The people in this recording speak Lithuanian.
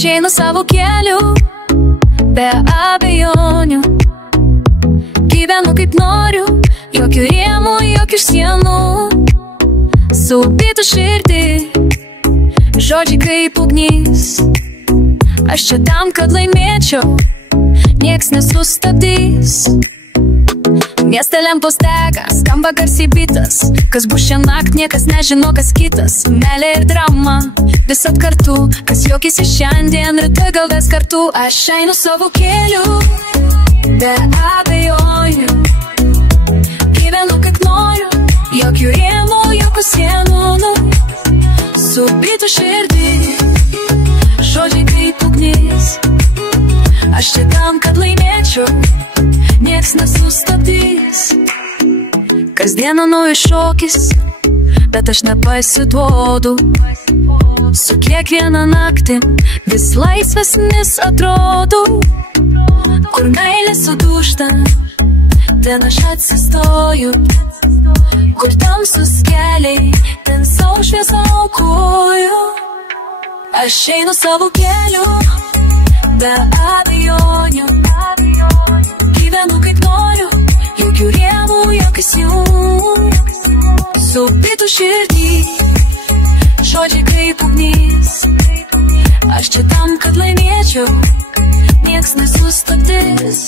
Aš einu savo keliu, be abejonių. Gyvenu kaip noriu, jokių rėmų, jokių sienų. Su bitų širdį, žodžiai kaip ugnis. Aš čia tam, kad laimėčiau, nieks nesustabdys. Mieste lempos dega, skamba garsiai bitas. Kas bus šią naktį, niekas nežino, kas kitas. Meilė ir drama, visat kartu. Kas juokėsi šiandien, rytoj gal ves kartu. Aš einu savo keliu, be abejonių. Gyvenu kaip noriu, jokių rėmų, jokių sienų. Su bitų širdį, žodžiai kaip ugnis. Aš čia tam, kad laimėčiau, nieks nesustabdys. Kasdieną naujas šokis, bet aš nepasiduodu. Su kiekviena naktim vis laisvesnis atrodau. Kur meilė sudūžta, ten aš atsistoju. Kur tamsus keliai, ten savo šviesą aukoju. Aš einu savo keliu, be abejonių. Gyvenu kaip noriu, jokių rėmų, jokių sienų. Su bitų širdį, žodžiai kaip ugnis. Aš čia tam, kad laimėčiau, nieks nesustabdys.